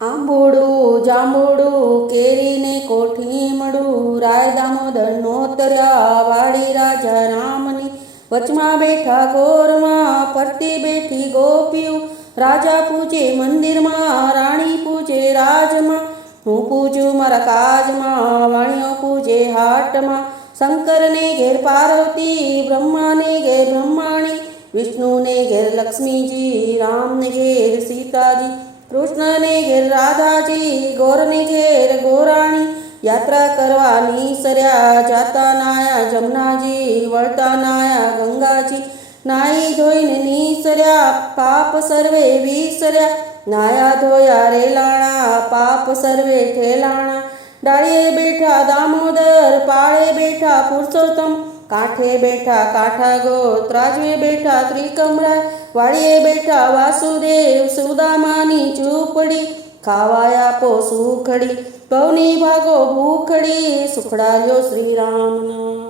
આંબોડું જાંબોડું કેરીને કોઠીમડું રાય દામોદર નોતર્યા વાડી રાજા રામની વચમાં બેઠા ગોરમાં ફરતી બેઠી ગોપીયું રાજા પૂજે મંદિરમાં રાણી પૂજે રાજમાં હું પૂજું મારા કાજમાં વાણિયો પૂજે હાટમાં શંકરને ઘેર પાર્વતી બ્રહ્માને ઘેર બ્રહ્માણી વિષ્ણુને ઘેર લક્ષ્મીજી રામને ઘેર સીતાજી કૃષ્ણને ઘેર રાધાજી ગોરને ઘેર ગોરાણી યાત્રા કરવાની સર્યા જાતા નાયા જમનાજી વળતા નાયા ગંગાજી નાઈ ધોઈને નીસર્યા પાપ સર્વે વિસર્યા નાયા ધોયા રેલાણા પાપ સર્વે ઠેલાણા ડાળીએ બેઠા દામોદર પાળે બેઠા પુરુષોત્તમ કાંઠે બેઠા કાંઠા ત્રાજવે બેઠા ત્રિકમરાય વાડીએ બેઠા વાસુદેવ સુદામાની ઝૂંપડી ખાવાય આપો સુખડી ભવની ભાગો ભૂખડી સુખડાલ્યો શ્રીરામના।